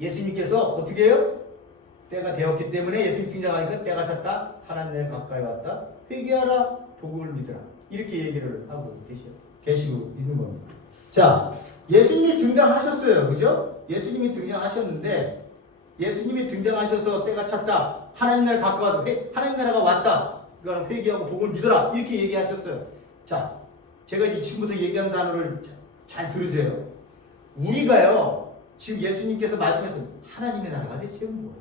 예수님께서 어떻게 해요? 때가 되었기 때문에 예수님 등장하니까 때가 찼다. 하나님 가까이 왔다. 회개하라. 복음을 믿으라. 이렇게 얘기를 하고 계시고 있는 겁니다. 자, 예수님이 등장하셨어요. 그죠? 예수님이 등장하셨는데 예수님이 등장하셔서 때가 찼다. 하나님 나라 가까이 왔다. 하나님 나라가 왔다. 그러니까 회개하고 복음을 믿어라. 이렇게 얘기하셨어요. 자, 제가 이제 지금부터 얘기하는 단어를 잘 들으세요. 우리가요, 지금 예수님께서 말씀했던 하나님의 나라가 대체 뭐예요?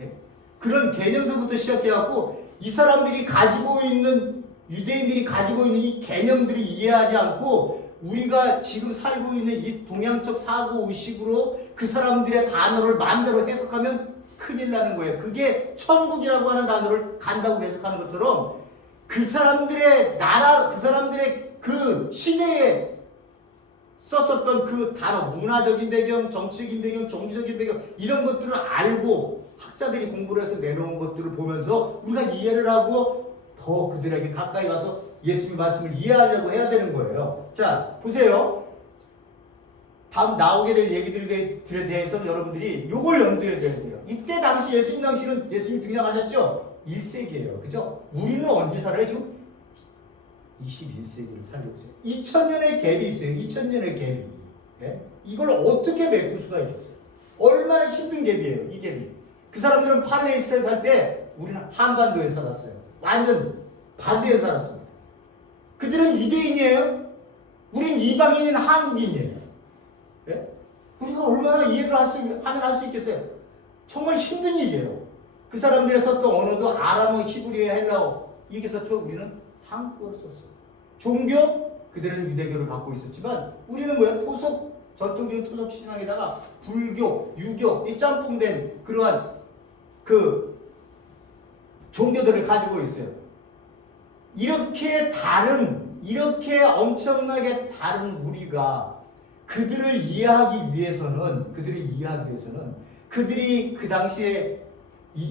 예? 그런 개념서부터 시작해갖고 이 사람들이 가지고 있는, 유대인들이 가지고 있는 이 개념들을 이해하지 않고 우리가 지금 살고 있는 이 동양적 사고의식으로 그 사람들의 단어를 마음대로 해석하면 큰일 나는 거예요. 그게 천국이라고 하는 단어를 간다고 해석하는 것처럼 그 사람들의 나라, 그 사람들의 그 시대에 썼었던 그 단어, 문화적인 배경, 정치적인 배경, 종교적인 배경 이런 것들을 알고 학자들이 공부를 해서 내놓은 것들을 보면서 우리가 이해를 하고 더 그들에게 가까이 가서 예수님 말씀을 이해하려고 해야 되는 거예요. 자, 보세요. 다음 나오게 될 얘기들에 대해서 여러분들이 요걸 염두에 둬야 돼요. 이때 당시 예수님 당시는 예수님 등장하셨죠? 1세기예요. 그죠? 우리는 언제 살아요? 지금 21세기를 살고 있어요. 2000년의 갭이 있어요. 2000년의 갭이. 예? 이걸 어떻게 메꿀 수가 있겠어요? 얼마나 힘든 갭이에요. 이 갭이. 그 사람들은 팔레스타인에 살 때 우리는 한반도에 살았어요. 완전 반대에 살았습니다. 그들은 유대인이에요. 우린 이방인인 한국인이에요. 예? 우리가 얼마나 이해를 하면 할 수 있겠어요? 정말 힘든 일이에요. 그 사람들이 썼던 언어도 아람어, 히브리어, 헬라어 이렇게 썼죠. 우리는 한국어를 썼어요. 종교, 그들은 유대교를 갖고 있었지만 우리는 뭐야? 토속, 전통적인 토속 신앙에다가 불교, 유교, 이 짬뽕된 그러한 그 종교들을 가지고 있어요. 이렇게 엄청나게 다른 우리가 그들을 이해하기 위해서는 그들이 그 당시에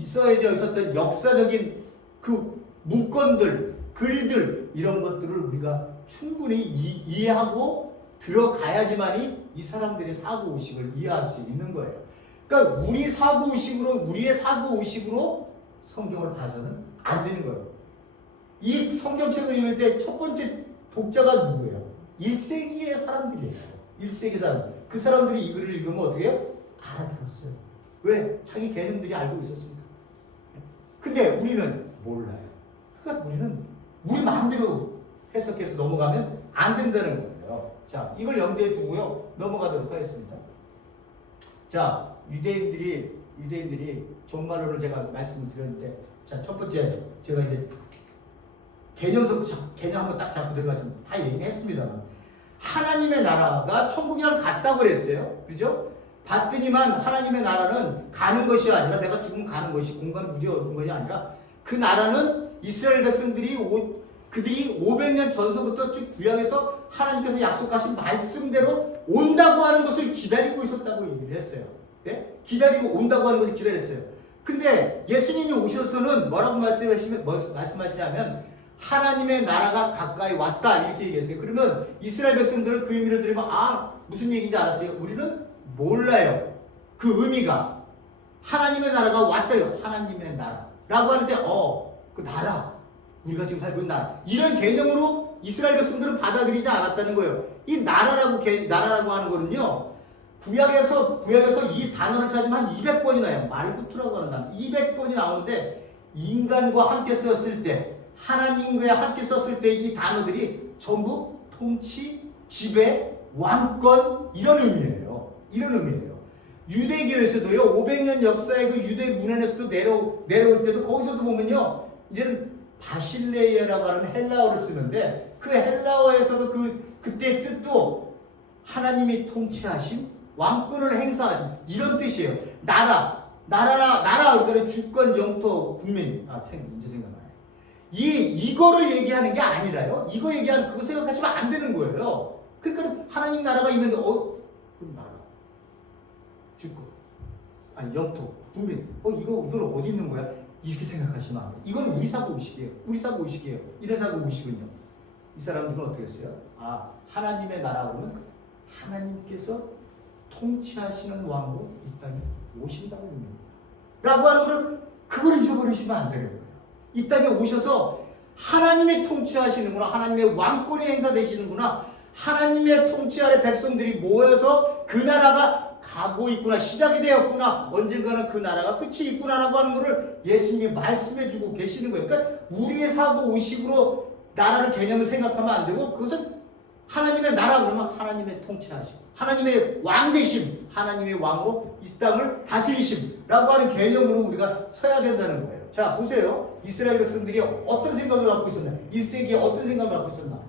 써져 있었던 역사적인 그 문건들, 글들 이런 것들을 우리가 충분히 이해하고 들어가야지만이 이 사람들의 사고의식을 이해할 수 있는 거예요. 그러니까 우리의 사고의식으로 성경을 봐서는 안 되는 거예요. 이 성경책을 읽을 때 첫 번째 독자가 누구예요? 1세기의 사람들이에요. 1세기 사람. 그 사람들이 이 글을 읽으면 어떻게 해요? 알아들었어요. 왜? 자기 개념들이 알고 있었습니다. 근데 우리는 몰라요. 그러니까 우리는 우리 마음대로 해석해서 넘어가면 안 된다는 거예요. 자, 이걸 염두에 두고요. 넘어가도록 하겠습니다. 자, 유대인들이 정말로를 제가 말씀을 드렸는데, 자, 첫 번째 제가 이제 개념 한번 딱 잡고 들어갔습니다. 다 얘기했습니다만 하나님의 나라가 천국이랑 같다고 그랬어요. 그죠? 봤더니만 하나님의 나라는 가는 것이 아니라 내가 죽으면 가는 것이 공간 무지 얻은 것이 아니라 그 나라는 이스라엘 백성들이 그들이 500년 전서부터 쭉 구약에서 하나님께서 약속하신 말씀대로 온다고 하는 것을 기다리고 있었다고 얘기를 했어요. 네? 기다리고 온다고 하는 것을 기다렸어요. 근데 예수님이 오셔서는 뭐라고 말씀하시냐면 하나님의 나라가 가까이 왔다 이렇게 얘기했어요. 그러면 이스라엘 백성들은 그 의미를 들으면 무슨 얘기인지 알았어요? 우리는 몰라요. 그 의미가 하나님의 나라가 왔다요. 하나님의 나라라고 하는데 그 나라 우리가 지금 살고 있는 나라 이런 개념으로 이스라엘 백성들은 받아들이지 않았다는 거예요. 이 나라라고 하는 거는요. 구약에서 이 단어를 찾으면 한 200번이 나요. 말구투라고 하는 단어 200번이 나오는데 인간과 함께 썼을 때 하나님과 함께 썼을 때 이 단어들이 전부 통치, 지배, 왕권 이런 의미예요. 유대교에서도요. 500년 역사의 그 유대 문헌에서도 내려올 때도 거기서도 보면요. 이제는 바실레이아라고 하는 헬라어를 쓰는데 그 헬라어에서도 그때 뜻도 하나님이 통치하신 왕권을 행사하신 이런 뜻이에요. 나라 그러니까 주권, 영토, 국민. 이제 생각나요. 이거를 얘기하는 게 아니라요. 이거 얘기하는 그거 생각하시면 안 되는 거예요. 그러니까 하나님 나라가 있는데 그럼 나라, 주권, 영토, 국민. 이걸 어디 있는 거야? 이렇게 생각하시면 안 돼요. 이건 우리 사고의식이에요. 이런 사고의식은요. 이 사람들은 어떻게 했어요? 하나님의 나라 그러면 하나님께서 통치하시는 왕으로 이 땅에 오신다고 합니다. 라고 하는 것을 그걸 잊어버리시면 안 되는 거예요. 이 땅에 오셔서 하나님이 통치하시는구나, 하나님의 왕권이 행사되시는구나, 하나님의 통치 아래 백성들이 모여서 그 나라가 가고 있구나, 시작이 되었구나, 언젠가는 그 나라가 끝이 있구나라고 하는 것을 예수님이 말씀해 주고 계시는 거예요. 그러니까 우리의 사고 의식으로 나라를 개념을 생각하면 안 되고, 그것은 하나님의 나라 그러면 하나님의 통치하시고 하나님의 왕 되심, 하나님의 왕으로 이 땅을 다스리심라고 하는 개념으로 우리가 서야 된다는 거예요. 자, 보세요. 이스라엘 백성들이 어떤 생각을 갖고 있었나? 1세기에 어떤 생각을 갖고 있었나?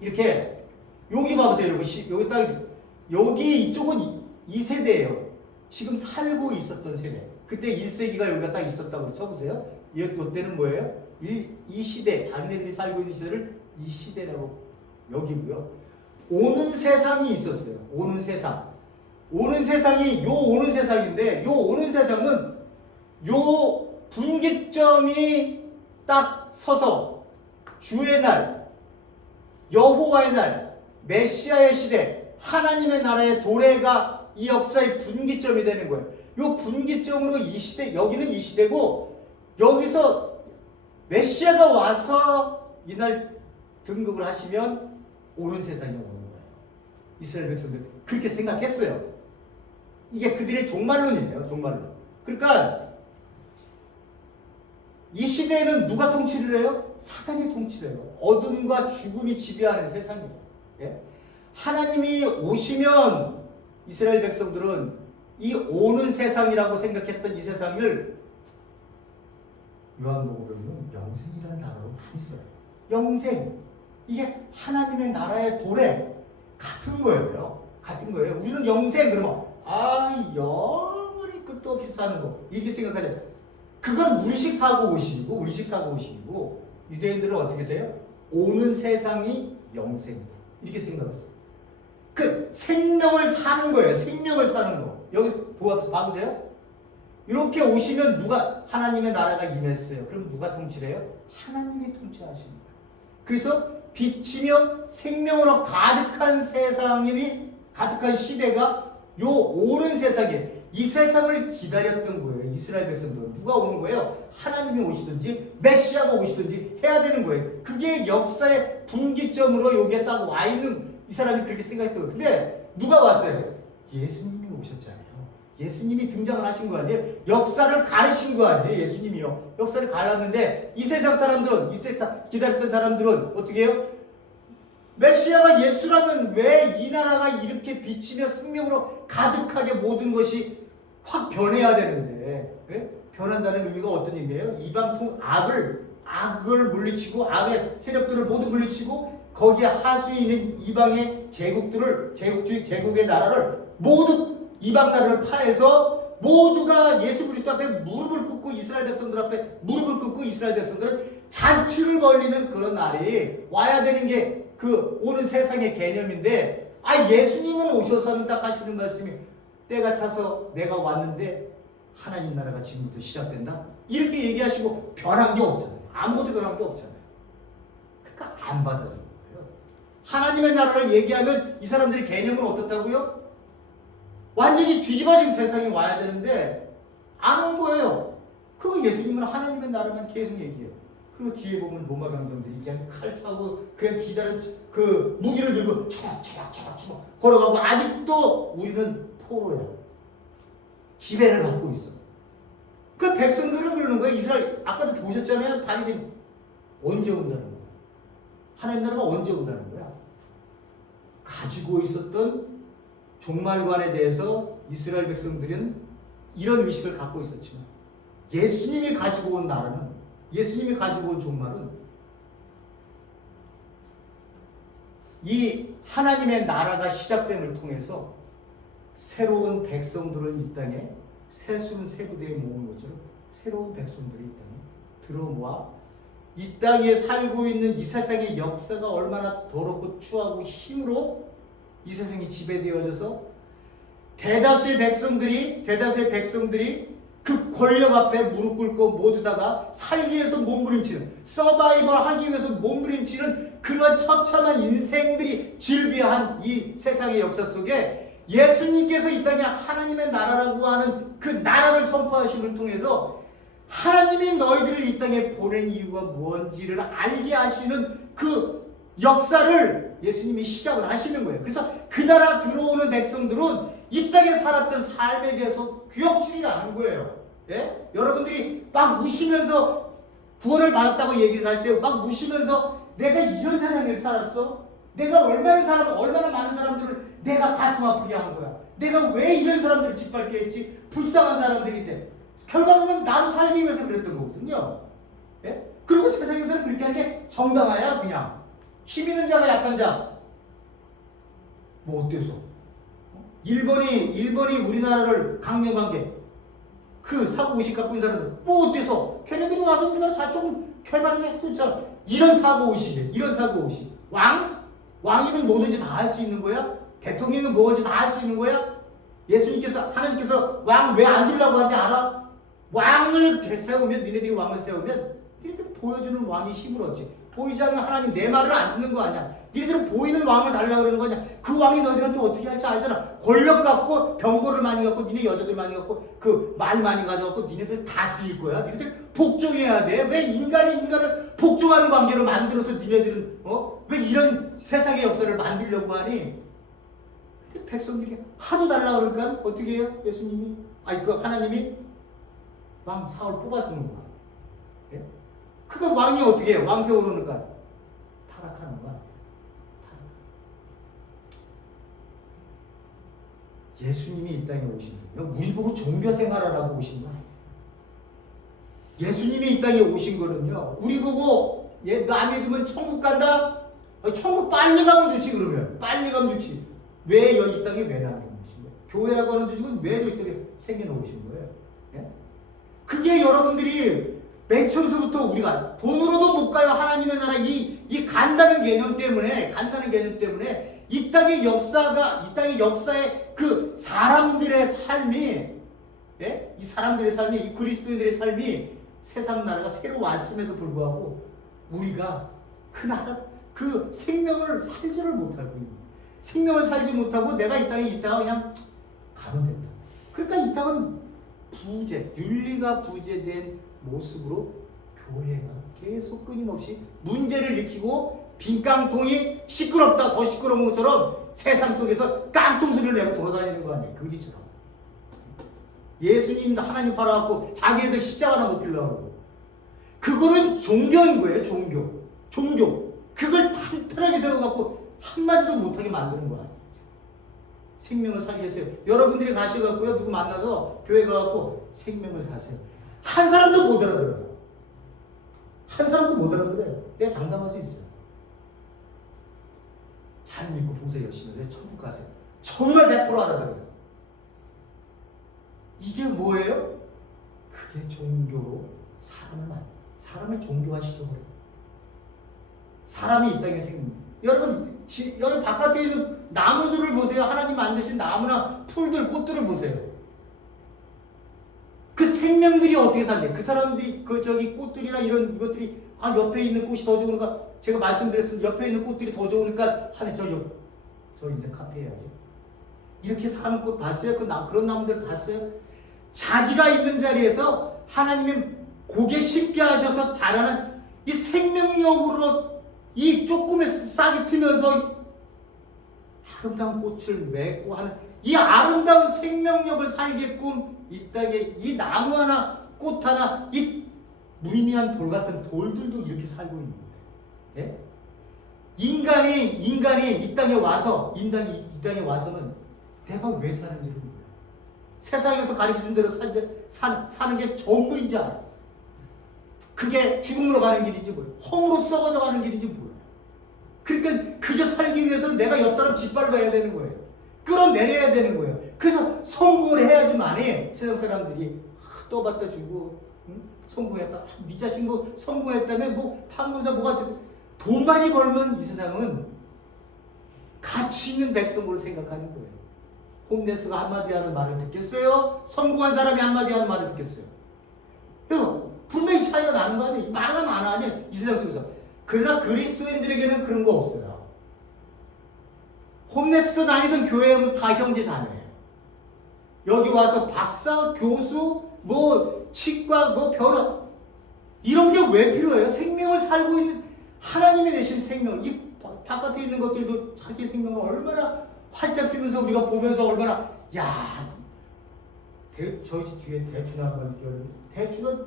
이렇게 여기 봐보세요. 여기 딱 여기 이쪽은 2세대예요. 지금 살고 있었던 세대. 그때 1세기가 여기가 딱 있었다고 쳐보세요. 이때는 뭐예요? 이 시대, 자기네들이 살고 있는 시대를 이 시대라고 여기고요. 오는 세상이 있었어요. 오는 세상. 오는 세상이 오는 세상인데, 오는 세상은 분기점이 딱 서서 주의 날, 여호와의 날, 메시아의 시대, 하나님의 나라의 도래가 이 역사의 분기점이 되는 거예요. 요 분기점으로 이 시대, 여기는 이 시대고, 여기서 메시아가 와서 이날 등극을 하시면 오는 세상이 오는 거예요. 이스라엘 백성들 그렇게 생각했어요. 이게 그들의 종말론이에요. 종말론. 그러니까 이 시대에는 누가 통치를 해요? 사단이 통치를 해요. 어둠과 죽음이 지배하는 세상이에요. 예? 하나님이 오시면 이스라엘 백성들은 이 오는 세상이라고 생각했던 이 세상을 요한복음은 영생이라는 단어로 많이 써요. 영생. 이게 하나님의 나라의 도래 같은 거예요. 같은 거예요. 우리는 영생 그러면 영원히 끝도 없이 사는 거 이렇게 생각하죠. 그건 우리식 사고의식이고 유대인들은 어떻게 해요? 오는 세상이 영생이다 이렇게 생각했어요. 그 생명을 사는 거예요. 생명을 사는 거. 여기 봐보세요. 이렇게 오시면 누가 하나님의 나라가 임했어요. 그럼 누가 통치를 해요? 하나님이 통치하십니다. 그래서 빛이며 생명으로 가득한 가득한 시대가 요 오는 세상에 이 세상을 기다렸던 거예요. 이스라엘 백성들은 누가 오는 거예요? 하나님이 오시든지 메시아가 오시든지 해야 되는 거예요. 그게 역사의 분기점으로 여기에 딱 와 있는 이 사람이 그렇게 생각했던 거예요. 근데 누가 왔어요? 예수님이 오셨잖아요. 예수님이 등장을 하신 거 아니에요? 역사를 가르친 거 아니에요? 예수님이요. 역사를 가르쳤는데 이 세상 사람들은, 이때 기다렸던 사람들은 어떻게 해요? 메시아가 예수라면 왜 이 나라가 이렇게 비치며 생명으로 가득하게 모든 것이 확 변해야 되는데, 네? 변한다는 의미가 어떤 의미예요? 이방 악을 물리치고 악의 세력들을 모두 물리치고 거기에 하수에 있는 이방의 제국의 나라를 모두 이방 나라를 파해서 모두가 예수 그리스도 앞에 무릎을 꿇고 이스라엘 백성들 앞에 무릎을 꿇고 이스라엘 백성들은 잔치를 벌리는 그런 날이 와야 되는 게 그 오는 세상의 개념인데, 예수님은 오셔서는 딱 하시는 말씀이 때가 차서 내가 왔는데 하나님 나라가 지금부터 시작된다 이렇게 얘기하시고 변한 게 없잖아요. 아무것도 변한 게 없잖아요. 그러니까 안 받아들인 거예요. 하나님의 나라를 얘기하면 이 사람들의 개념은 어떻다고요? 완전히 뒤집어진 세상이 와야 되는데 안 온 거예요. 그리고 예수님은 하나님의 나라만 계속 얘기해요. 그리고 뒤에 보면 로마 병정들이 그냥 칼 차고 그냥 기다려 그 무기를 들고 초박초박 걸어가고 아직도 우리는 포로야. 지배를 받고 있어. 그 백성들은 그러는 거예요. 이스라엘 아까도 보셨잖아요. 다윗이 언제 온다는 거야. 하나님 나라가 언제 온다는 거야. 가지고 있었던 종말관에 대해서 이스라엘 백성들은 이런 의식을 갖고 있었지만 예수님이 가지고 온 나라는, 예수님이 가지고 온 종말은 이 하나님의 나라가 시작됨을 통해서 새로운 백성들을 이 땅에 새순 새부대에 모은 것처럼 새로운 백성들이 이 땅에 들어모아 이 땅에 살고 있는 이 세상의 역사가 얼마나 더럽고 추하고 힘으로 이 세상이 지배되어져서 대다수의 백성들이 그 권력 앞에 무릎 꿇고 모두 다가 살기 위해서 몸부림치는, 서바이벌 하기 위해서 몸부림치는 그런 처참한 인생들이 질비한 이 세상의 역사 속에 예수님께서 이 땅에 하나님의 나라라고 하는 그 나라를 선포하심을 통해서 하나님이 너희들을 이 땅에 보낸 이유가 뭔지를 알게 하시는 그 역사를 예수님이 시작을 하시는 거예요. 그래서 그 나라 들어오는 백성들은 이 땅에 살았던 삶에 대해서 기억실이 나는 거예요. 예? 여러분들이 막 우시면서 구원을 받았다고 얘기를 할 때 막 우시면서 내가 이런 세상에 살았어? 내가 얼마나 많은 사람들을 내가 가슴 아프게 한 거야? 내가 왜 이런 사람들을 짓밟게 했지? 불쌍한 사람들인데 결과 보면 나도 살기 위해서 그랬던 거거든요. 예? 그리고 세상에서는 그렇게 하는 게 정당화야. 그냥 힘 있는 자가 약한 자 뭐 어때서? 일본이 우리나라를 강력한 게 그 사고의식 갖고 있는 사람들 뭐 어때서? 걔네들이 와서 우리나라 자총 개발을 했고 이런 사고의식이에요. 이런 사고의식. 왕이면 뭐든지 다 할 수 있는 거야? 대통령이면 뭐든지 다 할 수 있는 거야? 하나님께서 왕 왜 안 주려고 하는지 알아? 왕을 세우면, 니네들이 왕을 세우면 니네들 보여주는 왕의 힘을 얻지. 보이지 않으면 하나님 내 말을 안 듣는 거 아니야. 니네들은 보이는 왕을 달라고 그러는 거냐. 그 왕이 너희들한테 어떻게 할지 알잖아. 권력 갖고 병거를 많이 갖고 니네 여자들 많이 갖고 그 말 많이 가져갖고 니네들 다스릴 거야. 니네들 복종해야 돼. 왜 인간이 인간을 복종하는 관계로 만들어서 니네들은 왜 이런 세상의 역사를 만들려고 하니? 근데 백성들이 하도 달라고 그러니까 어떻게 해요? 예수님이 하나님이 왕 사울 뽑아주는 거야. 예? 그러니까 왕이 어떻게 해요? 왕 세워놓으니까 타락하는 거야. 예수님이 이 땅에 오신 거예요. 우리 보고 종교 생활하라고 오신 거 아니에요. 예수님이 이 땅에 오신 거는요. 우리 보고 남이 들면 천국 간다? 천국 빨리 가면 좋지 그러면. 빨리 가면 좋지. 왜 여기 이 땅에 왜 남겨 오신 거예요? 교회라고 하는 조직은 왜 이 땅에 생겨놓으신 거예요? 예? 그게 여러분들이 맨 처음부터 우리가 돈으로도 못 가요. 하나님의 나라 이 간다는 개념 때문에 이 땅의 역사의 그 사람들의 삶이 예? 이 사람들의 삶이 이 그리스도인들의 삶이 세상 나라가 새로 왔음에도 불구하고 우리가 그 나라 그 생명을 살지를 못하고 있는 생명을 살지 못하고 내가 이 땅에 있다가 그냥 가면 된다. 그러니까 이 땅은 윤리가 부재된 모습으로 교회가 계속 끊임없이 문제를 일으키고 빈 깡통이 시끄럽다 더 시끄러운 것처럼 세상 속에서 깡통 소리를 내고 돌아다니는 거 아니에요. 그지처럼. 예수님 하나님 팔아갖고 자기네들 십자가나 못 빌려고 하고 그거는 종교인 거예요. 종교. 그걸 탄탄하게 세워갖고 한마디도 못하게 만드는 거야. 생명을 살겠어요. 여러분들이 가셔갖고요. 누구 만나서 교회 가갖고 생명을 사세요. 한 사람도 못 알아들어요. 내가 장담할 수 있어요. 잘 믿고 봉사 열심히 해서 천국 가세요. 정말 100% 알아들어요. 이게 뭐예요? 그게 종교로 사람을 종교화시켜버려요. 사람이 이 땅에 생깁니다. 여러분 바깥에 있는 나무들을 보세요. 하나님 만드신 나무나 풀들, 꽃들을 보세요. 그 생명들이 어떻게 사는데? 그 사람들이 꽃들이나 이런 것들이 옆에 있는 꽃이 더 좋으니까 제가 말씀드렸습니다. 옆에 있는 꽃들이 더 좋으니까 저 이제 카페 해야지. 이렇게 사는 꽃 봤어요? 그런 나무들 봤어요? 자기가 있는 자리에서 하나님이 고개 심게 하셔서 자라는 이 생명력으로 이 조금의 싹이 트면서 아름다운 꽃을 맺고 하는 이 아름다운 생명력을 살게끔 이 땅에 이 나무 하나 꽃 하나 이 무의미한 돌 같은 돌들도 이렇게 살고 있는 거예요. 예? 인간이 이 땅에 와서는 내가 왜 사는지를 몰라요. 세상에서 가르쳐준 대로 사는 게 전부인지 알아요. 그게 죽음으로 가는 길인지 몰라요. 헝으로 썩어져 가는 길인지 몰라요. 그러니까 그저 살기 위해서는 내가 옆 사람 짓밟아야 되는 거예요. 끌어내려야 되는 거예요. 그래서 성공을 해야지만이 세상 사람들이 떠받다 주고 성공했다. 네 자식 뭐 성공했다면 뭐 판문사 뭐가 돈 많이 벌면 이 세상은 가치 있는 백성으로 생각하는 거예요. 홈레스가 한마디 하는 말을 듣겠어요? 성공한 사람이 한마디 하는 말을 듣겠어요? 분명히 차이가 나는 거 아니에요? 말하면 안 하냐? 이 세상 속에서. 그러나 그리스도인들에게는 그런 거 없어요. 홈레스든 아니든 교회는 다 형제 자매예요. 여기 와서 박사, 교수, 뭐 치과, 뭐 변호 이런 게 왜 필요해요? 생명을 살고 있는 하나님이 내신 생명, 이 바깥에 있는 것들도 자기 생명을 얼마나 활짝 피면서 우리가 보면서 얼마나 야 저희 집 뒤에 대추나무가 대추는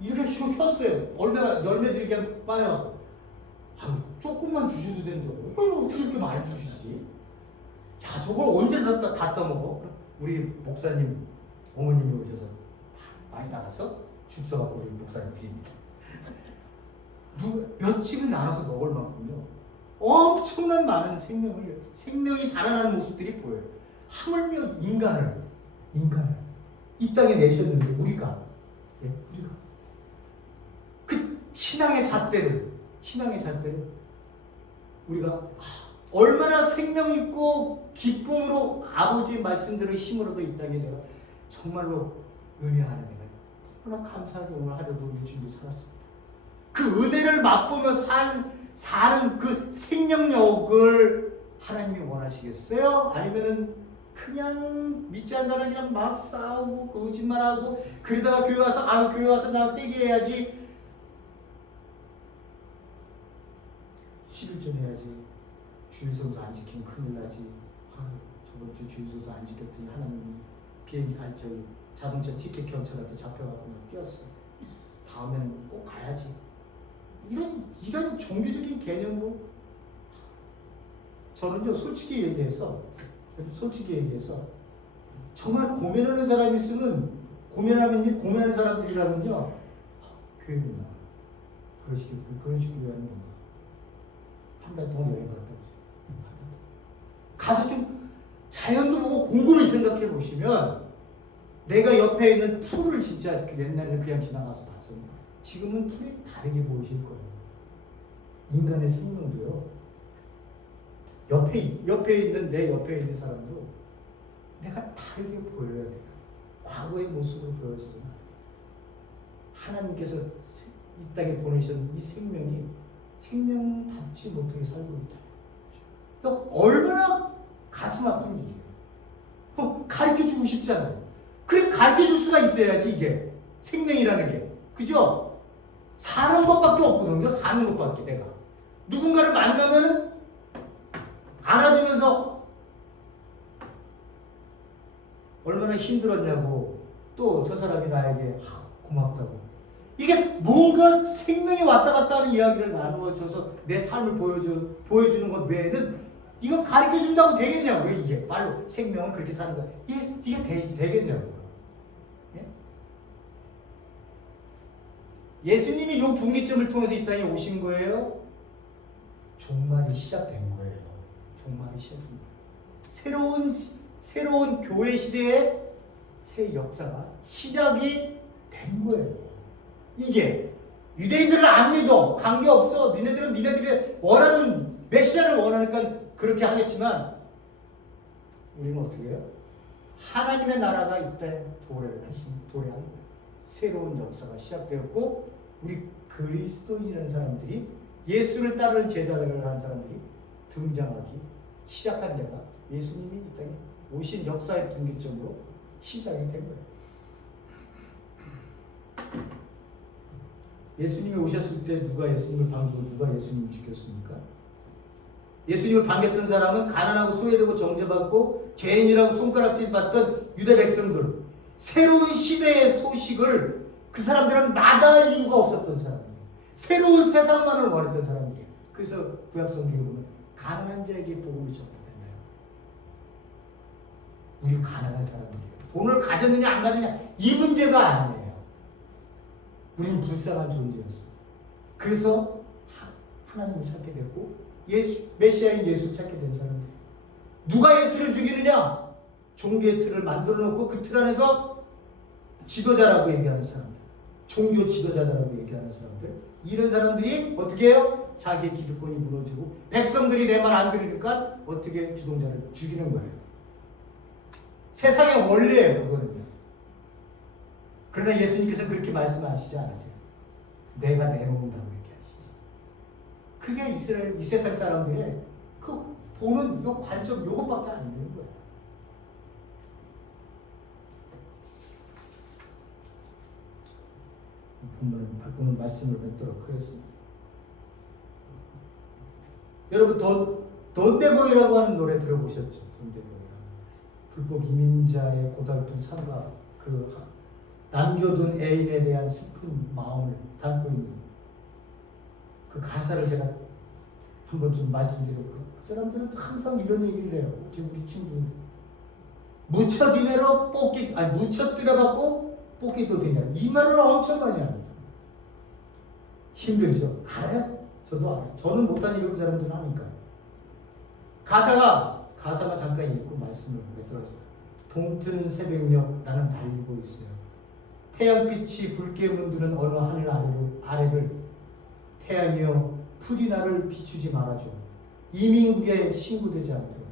이렇게 휘었어요. 얼마나 열매들이 그냥 빠요. 아유, 조금만 주셔도 되는데 어떻게 이렇게 많이 주시지? 야, 저걸 언제 다 떠먹어? 우리 목사님 어머님이 오셔서 많이 나가서 죽 써갖고 우리 목사님 드립니다. 몇 집을 나눠서 먹을 만큼요 엄청난 많은 생명이 자라나는 모습들이 보여요. 하물며 인간을 이 땅에 내셨는데 우리가 그 신앙의 잣대를 우리가 얼마나 생명 있고 기쁨으로 아버지의 말씀들을 힘으로도 이 땅에 내가 정말로 은혜하는 내가 너무나 감사하게 오늘 하루도 일주일도 살았습니다. 그 은혜를 맛보며 사는 그 생명력을 하나님이 원하시겠어요? 아니면은 그냥 믿지 않는 사람이랑 막 싸우고 거짓말하고 그러다가 교회 와서 나 회개해야지 11전 해야지 주일성수 안 지키면 큰일 나지. 저번 주 주일성수 안 지켰더니 하나님이 자동차 티켓 경찰한테 잡혀가고 뛰었어. 다음에는 꼭 가야지. 이런 종교적인 개념으로 저는요 솔직히 얘기해서 정말 고민하는 사람이 있으면 고민하는 사람들이라면요 교회를 나와. 그런 식으로 하는 건가. 한 달 동안 여행 갔다 오세요. 가서 좀 자연도 보고 곰곰이 생각해 보시면 내가 옆에 있는 풀을 진짜 옛날에 그냥 지나가서 봤었는데 지금은 풀이 다르게 보이실 거예요. 인간의 생명도요. 옆에 있는 사람도 내가 다르게 보여야 돼요. 과거의 모습으로 보여지지만 하나님께서 이 땅에 보내신 이 생명이 생명답지 못하게 살고 있다. 얼마나 가슴 아픈 일이에요. 가르쳐주고 싶잖아요. 그래 가르쳐줄 수가 있어야지 이게 생명이라는 게. 그죠? 사는 것밖에 없거든요. 사는 것밖에 내가. 누군가를 만나면 안아주면서 얼마나 힘들었냐고 또 저 사람이 나에게 고맙다고 이게 뭔가 생명이 왔다 갔다 하는 이야기를 나누어줘서 내 삶을 보여주는 것 외에는 이거 가르쳐준다고 되겠냐고. 이게 말로 생명은 그렇게 사는 거야. 이게 되겠냐고. 예? 예수님이 이 분기점을 통해서 이 땅에 오신 거예요. 종말이 시작된 거예요. 종말이 시작된 거예요. 새로운 교회 시대의 새 역사가 시작이 된 거예요. 이게 유대인들을 안 믿어. 관계없어. 니네들이 원하는 메시아를 원하니까 그렇게 하겠지만 우리는 어떻게 해요? 하나님의 나라가 이때 도래한 거예요. 새로운 역사가 시작되었고 우리 그리스도인이라는 사람들이 예수를 따르는 제자들을 하는 사람들이 등장하기 시작한 데가 예수님이 이 땅에 오신 역사의 분기점으로 시작이 된 거예요. 예수님이 오셨을 때 누가 예수님을 반기고 누가 예수님을 죽였습니까? 예수님을 반겼던 사람은 가난하고 소외되고 정죄받고 죄인이라고 손가락질 받던 유대 백성들. 새로운 시대의 소식을 그 사람들은 마다할 이유가 없었던 사람들. 새로운 세상만을 원했던 사람들이에요. 그래서 구약성경에 보면 가난한 자에게 복음이 전파된다요. 우리 가난한 사람들이에요. 돈을 가졌느냐 안 가졌느냐 이 문제가 아니에요. 우리는 불쌍한 존재였어요. 그래서 하나님을 찾게 됐고 메시아인 예수를 찾게 된 사람들. 누가 예수를 죽이느냐? 종교의 틀을 만들어 놓고 그 틀 안에서 지도자라고 얘기하는 사람들, 종교 지도자라고 얘기하는 사람들, 이런 사람들이 어떻게 해요? 자기의 기득권이 무너지고 백성들이 내 말 안 들으니까 어떻게 주동자를 죽이는 거예요. 세상의 원리예요, 그거는요. 그러나 예수님께서 그렇게 말씀하시지 않으세요. 내가 내놓는다고 얘기하시지. 그게 이 세상 사람들의 그 보는 요 관점 요것밖에 안 되는 거야. 오늘 말씀을 맺도록 하겠습니다. 여러분 돈데보이라고 하는 노래 들어보셨죠? 돈데보이라고. 불법 이민자의 고달픈 삶과 그 남겨둔 애인에 대한 슬픈 마음을 담고 있는 그 가사를 제가 한번 좀 말씀드릴게요. 그 사람들은 항상 이런 얘기를 해요. 지금 우리 친구들 무쳐 디내로 뽑기 무쳐 들여받고 뽑기도 되냐 이 말을 엄청 많이 합니다. 힘들죠? 알아요? 저도 알아요. 저는 못한 일을 그 사람들은 하니까. 가사가 잠깐 읽고 말씀을 맺도록 하겠습니다. 동트는 새벽녘 나는 달리고 있어요. 태양빛이 붉게 문드는 어느 하늘 아래를 태양이여 부디 나를 비추지 말아줘. 이민국에 신고되지 않도록.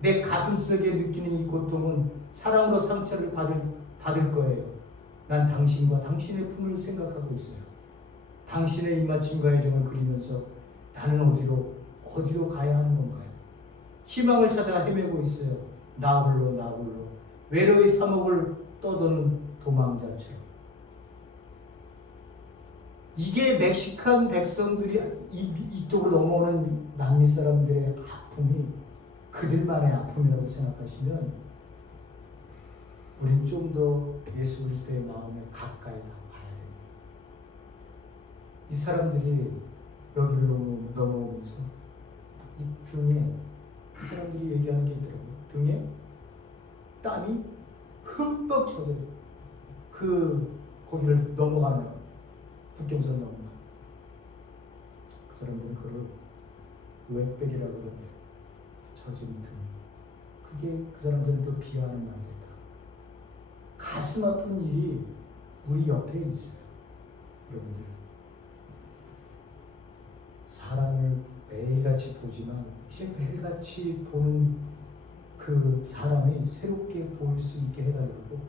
내 가슴속에 느끼는 이 고통은 사랑으로 상처를 받을 거예요. 난 당신과 당신의 품을 생각하고 있어요. 당신의 입맞춤과 애정을 그리면서 나는 어디로 가야 하는 건가요? 희망을 찾아 헤매고 있어요. 나 홀로 외로이 사목을 떠도는 도망자처럼. 이게 멕시칸 백성들이 이쪽으로 넘어오는 남미 사람들의 아픔이 그들만의 아픔이라고 생각하시면 우린 좀 더 예수 그리스도의 마음에 가까이 가야 됩니다. 이 사람들이 여기를 넘어오면서 이 등에 이 사람들이 얘기하는 게 있더라고요. 등에 땀이 흠뻑 젖어요. 거기를 넘어가면 국경선 넘어가. 그 사람들은 그걸 웻백이라고 그러는데 젖은 등. 그게 그 사람들은 또 비하하는 말이다. 가슴 아픈 일이 우리 옆에 있어요. 여러분들 사람을 매일같이 보지만 이제 매일같이 보는 그 사람이 새롭게 보일 수 있게 해달라고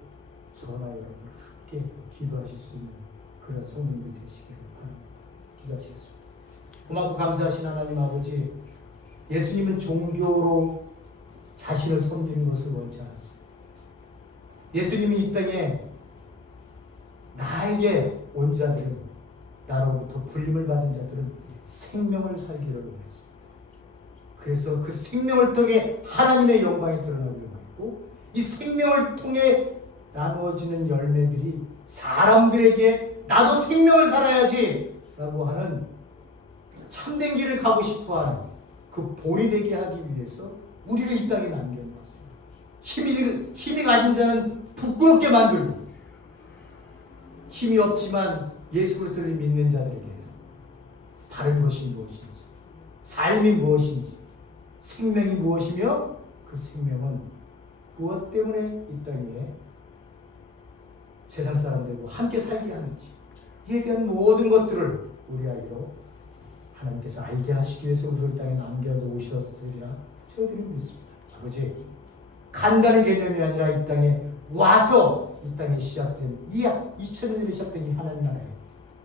저나 여러분 함께 기도하실 수 있는 그런 성도님들 되시기를 바랍니다. 기도하시겠습니다. 고맙고 감사하신 하나님 아버지, 예수님은 종교로 자신을 섬기는 것을 원치 않았습니다. 예수님이 이 땅에 나에게 온 자들은, 나로부터 불림을 받은 자들은 생명을 살기를 원했습니다. 그래서 그 생명을 통해 하나님의 영광이 드러나기를 원했고, 이 생명을 통해 나누어지는 열매들이 사람들에게 나도 생명을 살아야지 라고 하는 참된 길을 가고 싶어하는 그 본이 되게 하기 위해서 우리를 이 땅에 남겨놓았습니다. 힘이 가진 자는 부끄럽게 만들고, 힘이 없지만 예수 그리스도를 믿는 자들에게 다른 것이 무엇인지, 삶이 무엇인지, 생명이 무엇이며 그 생명은 무엇 때문에 이 땅에 세상 사람들과 함께 살게 하는지 이에 대한 모든 것들을 우리 아이로 하나님께서 알게 하시기 위해서 우리를 땅에 남겨놓으셨으리라 저희들은 믿습니다. 아버지, 간다는 개념이 아니라 이 땅에 와서 이 땅에 시작된 2000년에 시작된 이 하나님 나라에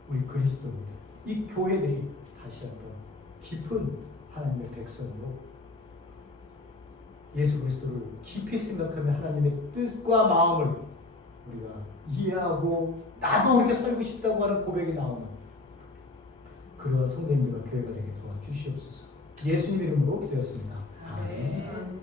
우리 그리스도입니다. 이 교회들이 다시 한번 깊은 하나님의 백성으로 예수 그리스도를 깊이 생각하며 하나님의 뜻과 마음을 우리가 이해하고 나도 그렇게 살고 싶다고 하는 고백이 나오는 그러한 성도님들과 교회가 되게 도와주시옵소서. 예수님 이름으로 기도했습니다. 아멘.